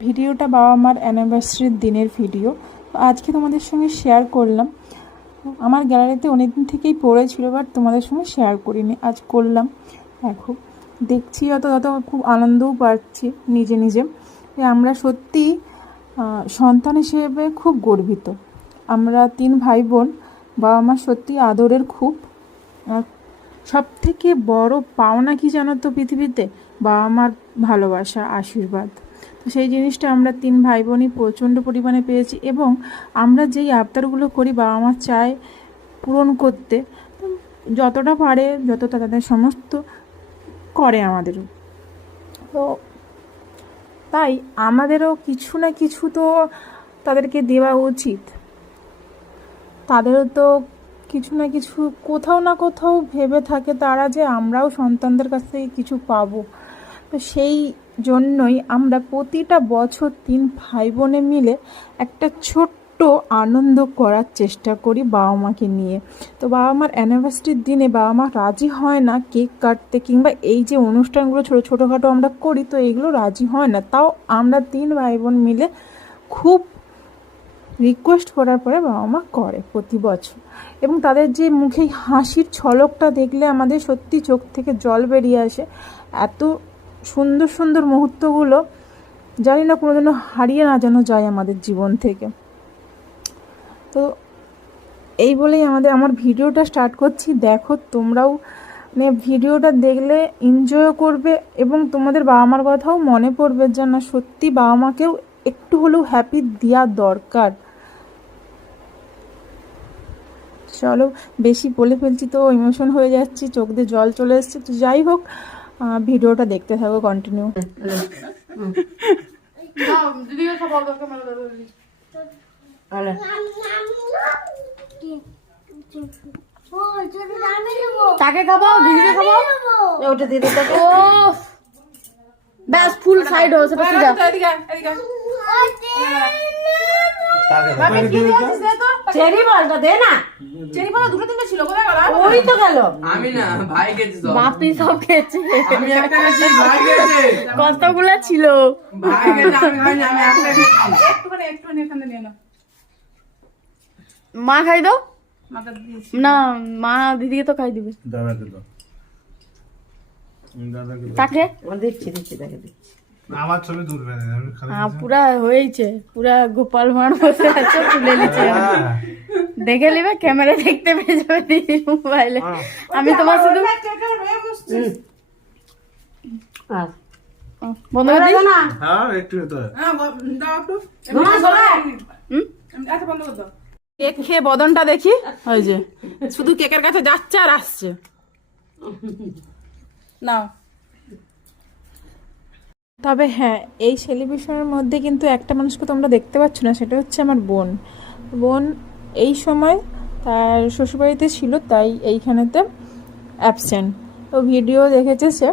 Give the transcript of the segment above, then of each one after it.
ভিডিওটা বাবা মার অ্যানিভার্সারির দিনের ভিডিও। তো আজকে তোমাদের সঙ্গে শেয়ার করলাম। আমার গ্যালারিতে অনেকদিন থেকেই পড়েছিল বাট তোমাদের সঙ্গে শেয়ার করিনি। আজ করলাম। দেখো, দেখছি যত তত খুব আনন্দও পাচ্ছি নিজে নিজে। আমরা সত্যি সন্তান হিসেবে খুব গর্বিত। আমরা তিন ভাই বোন বাবা মা সত্যি আদরের খুব। সব থেকে বড় পাওনা কি জানো তো পৃথিবীতে? বাবা মার ভালোবাসা, আশীর্বাদ। তো সেই জিনিসটা আমরা তিন ভাই বোনই প্রচণ্ড পরিমাণে পেয়েছি এবং আমরা যেই আবদারগুলো করি বাবা মা চায় পূরণ করতে যতটা পারে যতটা তাদের সমস্ত করে আমাদেরও। তো তাই আমাদেরও কিছু না কিছু তো তাদেরকে দেওয়া উচিত। তাদেরও তো কিছু না কিছু কোথাও না কোথাও ভেবে থাকে তারা যে আমরাও সন্তানদের কাছ থেকে কিছু পাবো। তো সেই জন্যই আমরা প্রতিটা বছর তিন ভাই বোনে মিলে একটা ছোট্ট আনন্দ করার চেষ্টা করি বাবা মাকে নিয়ে। তো বাবা মার অ্যানিভার্সারির দিনে বাবা মা রাজি হয় না কেক কাটতে কিংবা এই যে অনুষ্ঠানগুলো ছোটো, ছোটোখাটো আমরা করি, তো এইগুলো রাজি হয় না। তাও আমরা তিন ভাই বোন মিলে খুব রিকোয়েস্ট করার পরে বাবা মা করে প্রতি বছর। এবং তাদের যে মুখে হাসির ছলকটা দেখলে আমাদের সত্যি চোখ থেকে জল বেরিয়ে আসে। এত সুন্দর সুন্দর মুহূর্তগুলো জানি না কোনোদিনও হারিয়ে না যেন যায় আমাদের জীবন থেকে। তো এই বলেই আমাদের, আমার ভিডিওটা স্টার্ট করছি। দেখো তোমরাও মানে ভিডিওটা দেখলে এনজয়ও করবে এবং তোমাদের বাবা মার কথাও মনে পড়বে যে না, সত্যি বাবা মাকেও একটু হলেও হ্যাপি দেওয়া দরকার। চলো, বেশি বলে ফেলছি তো ইমোশন হয়ে যাচ্ছি, চোখ দিয়ে জল চলে এসছে। তো যাই হোক ভিডিওটা দেখতে থাকো কন্টিনিউ তাকে খাবাও দিদিকে খাবাও ওটা দিদি তাকে। ও ব্যাস ফুল সাইড হো সেটা সোজা চেরি বলটা দে না। চেরি দুটো তিনটে ছিল কোথায় গেল? ওই তো গেল। আমি না ভাই গেছি সব। বাপি সব খেয়েছে। আমি একটা গেছি ভাই গেছে কতগুলো ছিল? ভাই গেছে আমি খাইনি আমি একটা গেছি একটুখানি একটুখানি এখানে নিয়ে নাও। মা খাই দাও। না মা দিদিকে তো খাই দিবে। দাদাকে দাও। দাদাকে দাও। তাকে? দিচ্ছি দিচ্ছি দেখে দিচ্ছি। আমার ছবি তুলবে না হ্যাঁ পুরা হয়েছে পুরা গোপাল ভাঁড় বসে আছে তুলে নিচ্ছে। হ্যাঁ। দেখে নিবে ক্যামেরা দেখতে পেয়ে যাবে দিদির মোবাইলে। আমি তোমার শুধু হ্যাঁ। একটু তো কেক খেয়ে বদনটা দেখি। ওই যে। শুধু কেকের কাছে যাচ্ছে আর আসছে। না তবে হ্যাঁ এই সেলিব্রেশনের মধ্যে কিন্তু একটা মানুষকে তোমরা দেখতে পাচ্ছ না সেটা হচ্ছে আমার বোন। বোন এই সময় তার শ্বশুরবাড়িতে ছিল তাই এইখানেতে অ্যাবসেন্ট তো ভিডিও দেখেছে সে।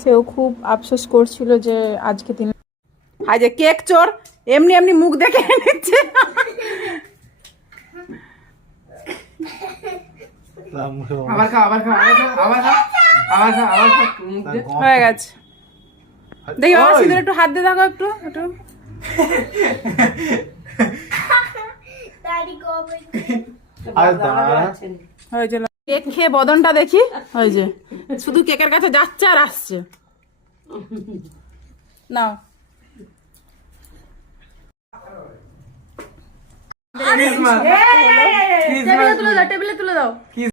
সেও খুব আফসোস করছিল যে আজকে তিনি হাই যে কেক চোর! এমনি এমনি মুখ দেখে নিচ্ছে আবার খা আবার খা আবার খা আবার খা আবার খা আবার খা হয়ে গেছে। দেখি বাবা সিঁদুর একটু হাত দিয়ে দেখো একটু একটু কেক খেয়ে বদনটা দেখি ওই যে শুধু কেকের কাছে যাচ্ছে আর আসছে না ক্রিসমাস টেবিলে তুলে দাও টেবিলে তুলে দাও